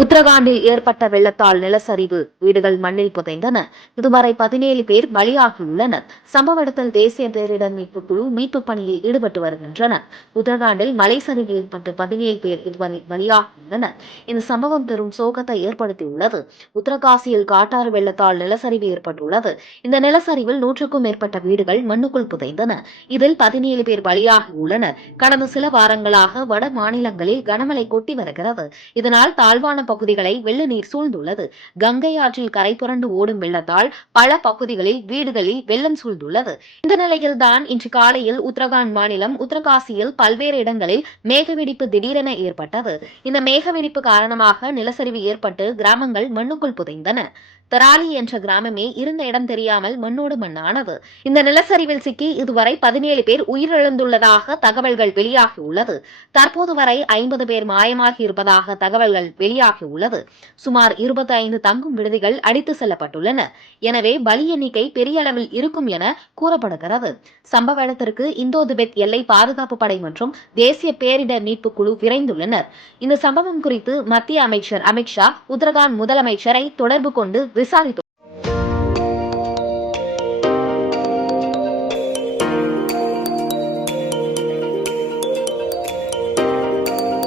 உத்தரகாண்டில் ஏற்பட்ட வெள்ளத்தால் நிலச்சரிவு, வீடுகள் மண்ணில் புதைந்தன. இதுவரை 17 பேர் பலியாகியுள்ளனர். சம்பவ இடத்தில் தேசிய பேரிடர் மீட்பு குழு மீட்பு பணியில் ஈடுபட்டு வருகின்றனர். உத்தரகாண்டில் மலை சரிவு ஏற்பட்டு 17 பேர் இதுவரை பலியாகியுள்ளனர். இந்த சம்பவம் பெரும் சோகத்தை ஏற்படுத்தியுள்ளது. உத்தரகாசியில் காட்டாறு வெள்ளத்தால் நிலச்சரிவு ஏற்பட்டுள்ளது. இந்த நிலச்சரிவில் 100க்கும் மேற்பட்ட வீடுகள் மண்ணுக்குள் புதைந்தன. இதில் 17 பேர் பலியாகியுள்ளனர். கடந்த சில வாரங்களாக வட மாநிலங்களில் கனமழை கொட்டி வருகிறது. இதனால் தாழ்வான பகுதிகளை வெள்ள நீர் சூழ்ந்துள்ளது. கங்கை ஆற்றில் கரை புரண்டு ஓடும் வெள்ளத்தால் பல பகுதிகளில் வீடுகளில் வெள்ளம் சூழ்ந்துள்ளது. இந்த நிலையில்தான் இன்று காலையில் உத்தரகாண்ட் மாநிலம் உத்தரகாசியில் பல்வேறு இடங்களில் மேகவெடிப்பு திடீரென ஏற்பட்டது. இந்த மேகவெடிப்பு காரணமாக நிலச்சரிவு ஏற்பட்டு கிராமங்கள் மண்ணுக்குள் புதைந்தன. தராலி என்ற கிராமமே இருந்த இடம் தெரியாமல் மண்ணோடு மண்ணானது. இந்த நிலச்சரிவில் சிக்கி இதுவரை 17 பேர் உயிரிழந்துள்ளதாக தகவல்கள் வெளியாகியுள்ளது. தற்போது வரை 50 பேர் மாயமாகி இருப்பதாக தகவல்கள் வெளியாகியுள்ளது. சுமார் 25 தங்கும் விடுதிகள் அடித்து செல்லப்பட்டுள்ளன. எனவே பலி எண்ணிக்கை பெரிய அளவில் இருக்கும் என கூறப்படுகிறது. சம்பவ இடத்திற்கு இந்தோ திபெத் எல்லை பாதுகாப்பு படை மற்றும் தேசிய பேரிடர் மீட்பு குழு விரைந்துள்ளனர். இந்த சம்பவம் குறித்து மத்திய அமைச்சர் அமித்ஷா உத்தரகாண்ட் முதலமைச்சரை தொடர்பு கொண்டு விசாரித்து